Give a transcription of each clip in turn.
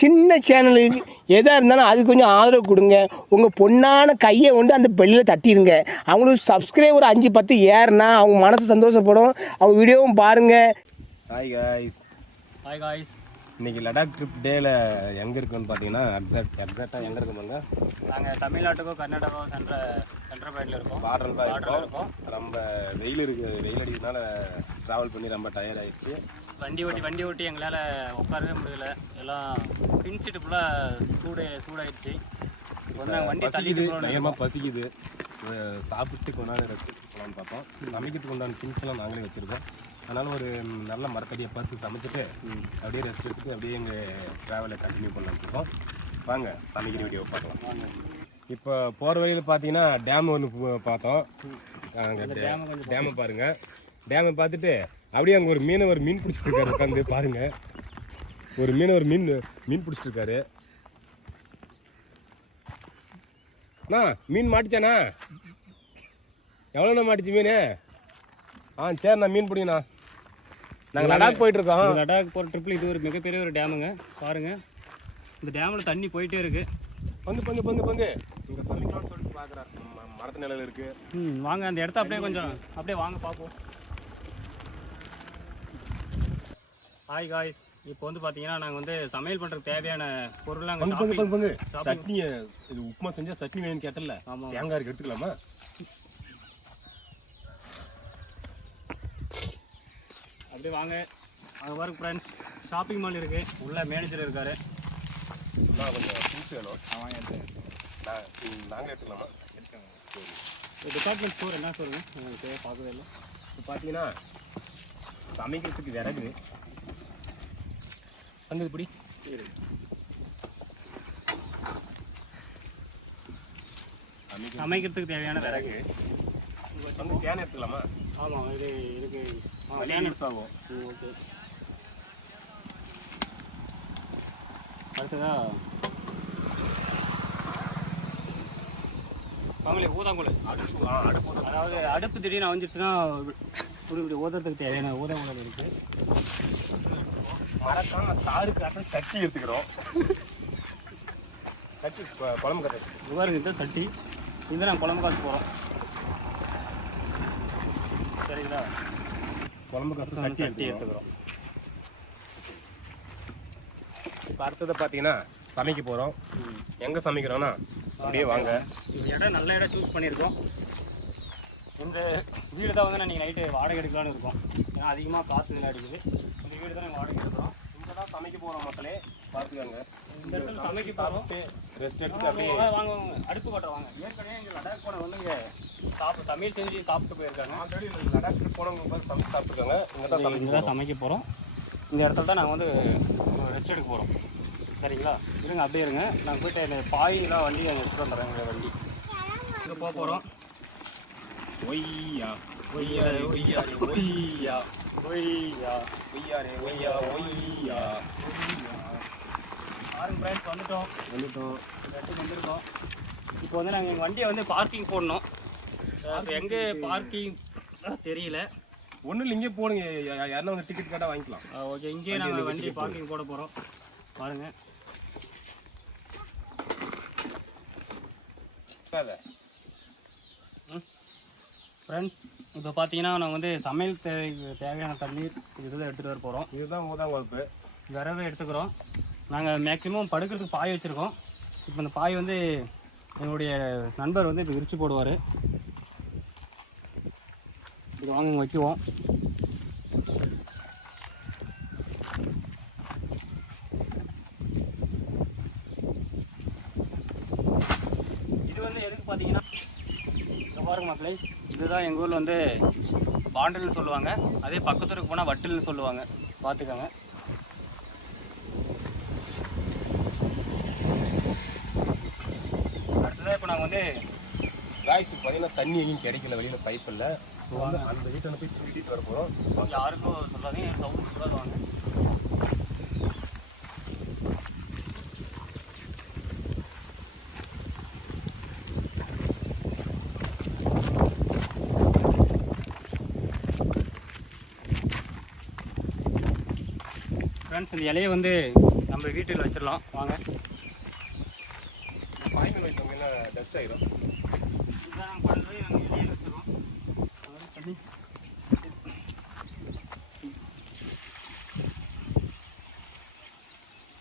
சின்ன சேனலுக்கு எதாக இருந்தாலும் அது கொஞ்சம் ஆதரவு கொடுங்க. உங்கள் பொண்ணான கையை கொண்டு அந்த பெல்லில் தட்டிடுங்க. அவங்களுக்கு சப்ஸ்கிரைபர் 5-10 ஏறுனா அவங்க மனசு சந்தோஷப்படும். அவங்க வீடியோவும் பாருங்கள். ஹாய் காய்ஸ், இன்றைக்கி லடாக் ட்ரிப் டேயில் எங்கே இருக்குன்னு பார்த்தீங்கன்னா எக்ஸாக்டாக எங்கே இருக்கோம்ங்க? நாங்கள் தமிழ்நாட்டுக்கோ கர்நாடகா சென்ட்ரல் பாயிண்டில் இருக்கோம். பார்டரில் தான் இருக்கோம். ரொம்ப வெயில் இருக்குது. வெயில் அடிக்கிறதுனால ட்ராவல் பண்ணி ரொம்ப டயர்ட் ஆகிடுச்சு. வண்டி ஓட்டி எங்களால் உட்காரவே முடியல. எல்லாம் பின் சீட்டு ஃபுல்லாக சூடாயிடுச்சு. வண்டி தள்ளிது, பயங்கரமாக பசிக்குது. சாப்பிட்டு கொஞ்ச நாள் ரெஸ்ட் எடுத்துக்கலாம்னு பார்த்தோம். சமைக்கிறதுக்கு உண்டான திங்ஸ்லாம் நாங்களே வச்சுருக்கோம். அதனால் ஒரு நல்ல மரத்தடியை பார்த்து சமைச்சிட்டு அப்படியே ரெஸ்ட் எடுத்துட்டு அப்படியே எங்கள் ட்ராவலை கண்டினியூ பண்ணலாம்னு வாங்க சமைக்கிற வீடியோ பார்க்கலாம். இப்போ போகிற வழியில் பார்த்தீங்கன்னா டேம் ஒன்று பார்த்தோம். டேமை பாருங்கள். டேமை பார்த்துட்டு அப்படியே அங்கே ஒரு மீன் பிடிச்சிட்டு இருக்காரு. உட்காந்து பாருங்கள், ஒரு மீன் பிடிச்சிட்டு இருக்காரு. அண்ணா மீன் மாட்டிச்சாண்ணா? எவ்வளோண்ணா மாட்டிச்சு மீன்? சரிண்ணா மீன் பிடிங்கண்ணா. நாங்கள் லடாக் போயிட்டுருக்கோம். லடாக் போகிற ட்ரிப்பில் இது ஒரு மிகப்பெரிய ஒரு டேமுங்க. பாருங்கள், இந்த டேமில் தண்ணி போயிட்டே இருக்குது. பங்கு இங்கே சமைக்கலாம்னு சொல்லிட்டு பார்க்குறேன். மரத்து நிலையில் இருக்குது. வாங்க அந்த இடத்த அப்படியே வாங்க பார்ப்போம். ஹாய் காய்ஸ், இப்போ வந்து பார்த்தீங்கன்னா நாங்கள் வந்து சமையல் பண்ணுறதுக்கு தேவையான பொருள்லாம் பங்கு சட்னி, இது உப்புமா செஞ்சால் சட்னி வேணும்னு கேட்டல. தேங்காய் இருக்கு, எடுத்துக்கலாமா? அப்படியே வாங்க. அங்கே பாருங்க ஃப்ரெண்ட்ஸ், ஷாப்பிங் மால் இருக்குது. உள்ள மேனேஜர் இருக்கார். கொஞ்சம் திங்ஸ் வேணும். நாங்களே எடுத்துக்கலாமா? டிபார்ட்மெண்ட் ஸ்டோர் என்ன சொல்லுங்க, உங்களுக்கு பார்க்கவே இல்லை. இப்போ பார்த்தீங்கன்னா சமைக்கிறதுக்கு விறகு அங்கே இப்படி சமைக்கிறதுக்கு தேவையான விறகு வந்து கேன் எடுத்துக்கலாமா? ஆமாம், இது இதுக்கு கேன் யூஸ் ஆகும். ஓகே. அடுத்ததா அவங்களே ஊதாங்குழல். அடுப்பு அதாவது அடுப்பு திடீர்னு அவிஞ்சிச்சுன்னா இப்படி ஊதுறதுக்கு தேவையான ஊதாங்குழல் இருக்குது. மறக்காம சாருக்காக சட்டி எடுத்துக்கிறோம். சட்டி குழம்பு கதை இவ்வாறு இந்த சட்டி இது நாங்கள் குழம்பு காசு போகிறோம். சரிங்களா? குழம்பு காசு சட்டி எடுத்துக்கிறோம். இப்போ அடுத்ததை பார்த்தீங்கன்னா சமைக்க போகிறோம். எங்கே சமைக்கிறோன்னா அப்படியே வாங்க. இடம் நல்ல இடம் சூஸ் பண்ணியிருக்கோம். இந்த வீடு தான் வந்து நீங்கள் நைட்டு வாடகை எடுக்கலான்னு இருக்கோம். ஏன்னா அதிகமாக காற்று நிலை அடிக்குது. இந்த வீடு தான் நாங்கள் வாடகை எடுக்கிறோம். இங்கே தான் சமைக்க போகிறோம். மக்களே பார்த்துக்காங்க. இந்த இடத்துல சமைக்க போகிறோம். ரெஸ்ட் எடுத்துட்டு அப்படியே வாங்க அடுப்பு கட்ட வாங்க. ஏற்கனவே எங்கள் லடாக் போன வந்து இங்கே சமையல் செஞ்சு சாப்பிட்டு போயிருக்காங்க. ஆல்ரெடி லடாக் ட்ரிப் போனவங்க பார்த்து சமைச்சு சாப்பிட்டுருக்காங்க. இங்கே தான் சமைக்க போகிறோம். இந்த இடத்துல தான் நாங்கள் வந்து ரெஸ்ட் எடுக்க போகிறோம். சரிங்களா? இருங்க, அப்படியே இருங்க. நாங்கள் போய்ட்டு இந்த பாயெலாம் வண்டி நாங்கள் எடுத்துகிட்டு வந்துடுறேன். எங்கள் வண்டி இங்கே போக போகிறோம். ஒய்யா ஒய்யாரே ஒய்யாரே ஒய்யா ஒய்யா ஒய்யாரே ஒய்யா ஒய்யா. பாருங்க ஃப்ரெண்ட்ஸ், வந்துட்டோம். இந்த இடத்துக்கு வந்துருக்கோம். இப்போ வந்து நாங்கள் எங்கள் வண்டியை வந்து பார்க்கிங் போடணும். எங்கே பார்க்கிங் தெரியல. ஒன்றும் இல்லை, இங்கே போடுங்க. யாருன்னா வந்து டிக்கெட் கேட்டால் வாங்கிக்கலாம். ஓகே, இங்கேயே நாங்கள் வண்டி பார்க்கிங் போட போகிறோம். பாருங்கள் ஃப்ரெண்ட்ஸ், இப்போ பார்த்தீங்கன்னா நாங்கள் வந்து சமையல் தேவையான தண்ணீர் இதுதான் எடுத்துகிட்டு வர போகிறோம். இதுதான் ஊதாங்குழப்பு. விரவே எடுத்துக்கிறோம். நாங்கள் மேக்ஸிமம் படுக்கிறதுக்கு பாய் வச்சுருக்கோம். இப்போ இந்த பாய் வந்து எங்களுடைய நண்பர் வந்து இப்போ விரித்து போடுவார். இது வாங்க வைக்குவோம். இது வந்து எதுக்கு பார்த்தீங்கன்னா, இங்கே பாருங்க மக்களே, இதுதான் எங்கள் ஊரில் வந்து பாண்டல்னு சொல்லுவாங்க. அதே பக்கத்துக்கு போனால் வட்டில்னு சொல்லுவாங்க. பார்த்துக்கோங்க. அடுத்ததான் இப்போ நாங்கள் வந்து காய்ஸ் பார்த்தீங்கன்னா தண்ணி எங்கேயும் கிடைக்கல, வெளியில் பைப் இல்லை. ஸோ வந்து அந்த வீட்டில் போய் திருட்டிட்டு வர போகிறோம். யாருக்கும் சொல்லாதீங்க, சவுண்ட் கூட வாங்க. ஃப்ரெண்ட்ஸ், இந்த இலையை வந்து நம்ம வீட்டில் வச்சிடலாம் வாங்க. பாய்மன் வைத்தவங்க என்ன டஸ்ட் ஆயிரும். இதுதான் நம்ம பண்ணுறது, நாங்கள் வெளியே வச்சிடுவோம். அதெல்லாம் பண்ணி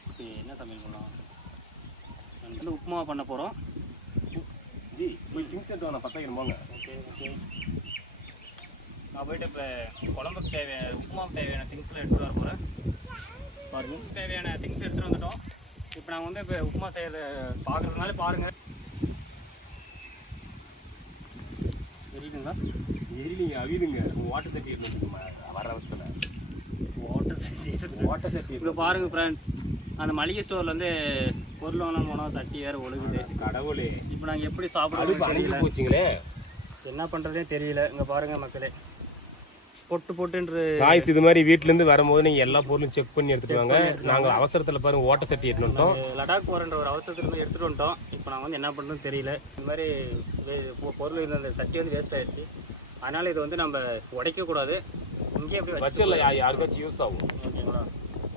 இப்போ என்ன சமையல் பண்ணலாம்? நாங்கள் வந்து உப்புமா பண்ண போகிறோம். ஜி போய் திங்ஸ் எடுத்து வாங்க, 10 வைக்கணும் போங்க. Okay okay. நான் போயிட்டு இப்போ குழம்புக்கு தேவையான உப்புமாவுக்கு தேவையான திங்ஸ்லாம் எடுத்துகிட்டு வர போகிறேன். பாருங்க, தேவையான திங்ஸ் எடுத்துகிட்டு வந்துட்டோம். இப்போ நாங்கள் வந்து இப்போ உப்புமா செய்யறத பார்க்குறதுனால பாருங்கள். தெரியுதுங்களா? எரிலிங்க அவிதுங்க. வாட்டர் சட்டி எடுத்துமா வர அவசரத்தில். வாட்டர் சட்டி இப்போ பாருங்கள் ஃப்ரெண்ட்ஸ், அந்த மளிகை ஸ்டோரில் வந்து பொருள் வாங்கலாம் போனோம், சட்டி வேறு ஒழுகுது. கடவுளே, இப்போ நாங்கள் எப்படி அடுப்பு சாப்பிடுவோம் அணைஞ்சு தெரியல, போச்சுங்களே. என்ன பண்ணுறதே தெரியல. இங்கே பாருங்கள் மக்களே, பொட்டுன்று காய்ஸ் இது மாதிரி வீட்டிலேருந்து வரும்போது நீங்கள் எல்லா பொருளும் செக் பண்ணி எடுத்துட்டு வாங்க. நாங்கள் அவசரத்தில் பாருங்க வாட்டர் சட்டி எடுத்துட்டோம். லடாக் போகிறன்ற ஒரு அவசரத்துலேருந்து எடுத்துகிட்டு வந்துட்டோம். இப்போ நாங்கள் வந்து என்ன பண்ணுறதுன்னு தெரியல. இந்த மாதிரி பொருள் இருந்த அந்த சட்டி வந்து வேஸ்ட் ஆயிடுச்சு. அதனால் இது வந்து நம்ம உடைக்கக்கூடாது, இங்கேயே எப்படி வச்சிடல, யாருக்காச்சும் யூஸ் ஆகும். ஓகேங்களா?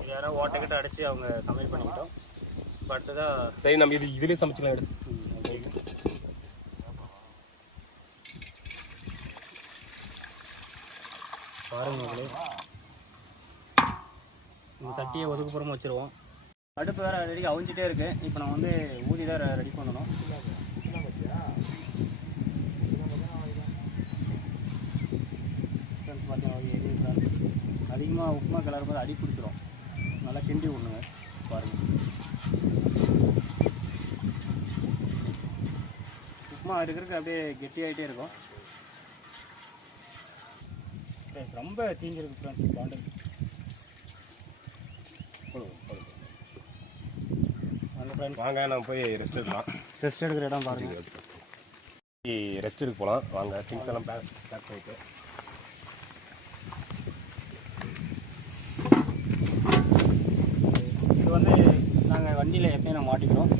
இது யாராவது ஓட்டைக்கிட்ட அடைச்சி அவங்க சமையல் பண்ணிக்கிட்டோம். இப்போ அடுத்ததாக சரி, நம்ம இதுலேயே சமைச்சிக்கலாம். எடுத்து பாருங்களே, இந்த சட்டியை ஒதுக்குப்புறமா வச்சுருவோம். அடுப்பு வேறு ரெடி அவிஞ்சிட்டே இருக்குது. இப்போ நான் வந்து ஊதி தான் ரெடி பண்ணணும். அதிகமாக உப்புமா கிளறும் போது அடி பிடிச்சிரும். நல்லா கிண்டி விடணுங்க. பாருங்கள், உப்புமா இருக்கிறதுக்கு அப்படியே கெட்டியாகிட்டே இருக்கும். ரொம்ப தீஞ்சிருக்கு ஃப்ரெண்ட்ஸ் பாண்டில். அந்த ஃப்ரெண்ட்ஸ் வாங்க, நம்ம போய் ரெஸ்ட் எடுக்கலாம். ரெஸ்ட் எடுக்கிற இடம் பாருங்கள். ரெஸ்ட் எடுக்க போகலாம் வாங்க. திங்ஸ் எல்லாம் பேக் பண்ணிட்டு இது வந்து நாங்கள் வண்டியில் எப்பயும் நான் மாட்டிக்கிறோம்.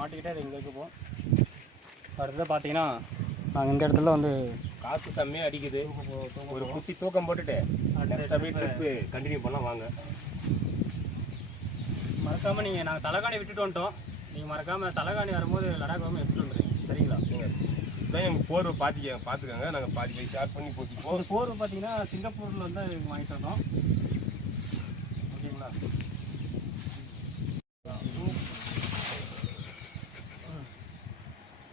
மாட்டிக்கிட்டே அது எங்கே போவோம். அடுத்தது பார்த்தீங்கன்னா நாங்கள் இந்த இடத்துல வந்து காற்று செம்மையாக அடிக்குது. ஒரு குட்டி தூக்கம் போட்டுட்டு நெக்ஸ்ட் அப்படியே ட்ரிப்பு கண்டினியூ பண்ணலாம் வாங்க. மறக்காமல் நீங்கள் நாங்கள் தலைகாணி விட்டுட்டு வந்துட்டோம். நீங்கள் மறக்காமல் தலைகாணி வரும்போது லடாக் வந்து எடுத்துகிட்டு வந்துடுங்க, சரிங்களா? இதான் எங்கள் போர்வை பார்த்துக்கோங்க. நாங்கள் பாதி போய் ஷேர் பண்ணி போச்சுப்போம். ஒரு போர்வை பார்த்தீங்கன்னா சிங்கப்பூரில் வந்து வாங்கிட்டு வந்தோம். ஓகேங்களா?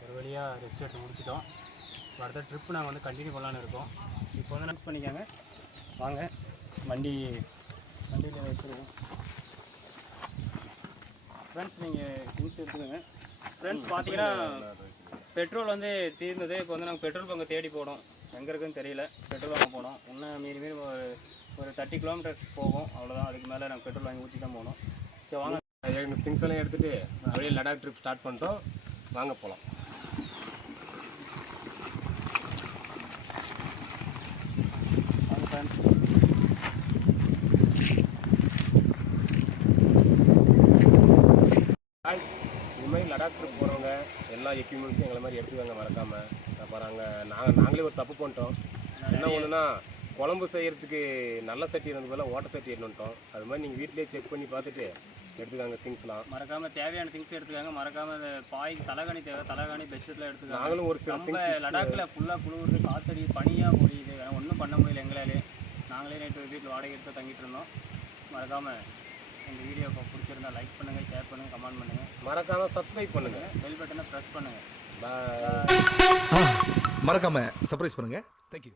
ஒரு வழியாக ரெஸ்ட் எடுத்து முடிச்சிட்டோம். அடுத்த ட்ரிப்பு நாங்கள் வந்து கண்டினியூ பண்ணலான்னு இருக்கோம். இப்போ வந்து நோட் பண்ணிக்கோங்க. வாங்க, வண்டியில் வச்சுருவோம். ஃப்ரெண்ட்ஸ் நீங்கள் திங்ஸ் எடுத்துக்கோங்க. ஃப்ரெண்ட்ஸ் பார்த்தீங்கன்னா பெட்ரோல் வந்து தீர்ந்தது. இப்போ வந்து நாங்கள் பெட்ரோல் பங்கு தேடி போனோம். எங்கே இருக்குன்னு தெரியல. பெட்ரோல் வாங்க போனோம். இன்னும் மீறி ஒரு 30 கிலோமீட்டர்ஸ் போகும், அவ்வளோதான். அதுக்கு மேலே நாங்கள் பெட்ரோல் வாங்கி ஊற்றி தான் போனோம். சரி வாங்க, எங்கள் திங்ஸ் எல்லாம் எடுத்துகிட்டு அப்படியே லடாக் ட்ரிப் ஸ்டார்ட் பண்ணிட்டோம். வாங்க போகலாம். வாங்க ஃப்ரெண்ட்ஸ். இது மாதிரி லடாக் ட்ரிப் போகிறவங்க எல்லா எக்யூப்மெண்ட்ஸும் எங்களை மாதிரி எடுத்துக்காங்க மறக்காமல். அப்புறம் நாங்களே ஒரு தப்பு பண்ணிட்டோம். என்ன ஒன்றுனா, குழம்பு செய்கிறதுக்கு நல்ல சட்டி இருந்தது போல ஓட்ட சட்டி எடுத்துட்டோம். அது மாதிரி நீங்கள் வீட்டிலே செக் பண்ணி பார்த்துட்டு எடுத்துக்காங்க திங்ஸ்லாம். மறக்காமல் தேவையான திங்ஸ் எடுத்துக்காங்க. மறக்காமல் அந்த பாய் தலைகாணி தேவை, தலைகாணி பெட்ஷீட்லாம் எடுத்துக்காங்க. நாங்களும் ஒரு சில நம்ம லடாக்கில் ஃபுல்லாக குளிர்ந்து காத்தடி பனியாக பொழியுது. ஒன்றும் பண்ண முடியல எங்களாலே. நாங்களே நேற்று வீட்டில் வாடகை எடுத்து தங்கிட்டு இருந்தோம். மறக்காமல் இந்த வீடியோ பிடிச்சிருந்தா லைக் பண்ணுங்கள், ஷேர் பண்ணுங்கள், கமெண்ட் பண்ணுங்கள். மறக்காமல் சப்ஸ்கிரைப் பண்ணுங்கள், பெல் பட்டனை ப்ரெஸ் பண்ணுங்கள். பாய். மறக்காம சர்ப்ரைஸ் பண்ணுங்க.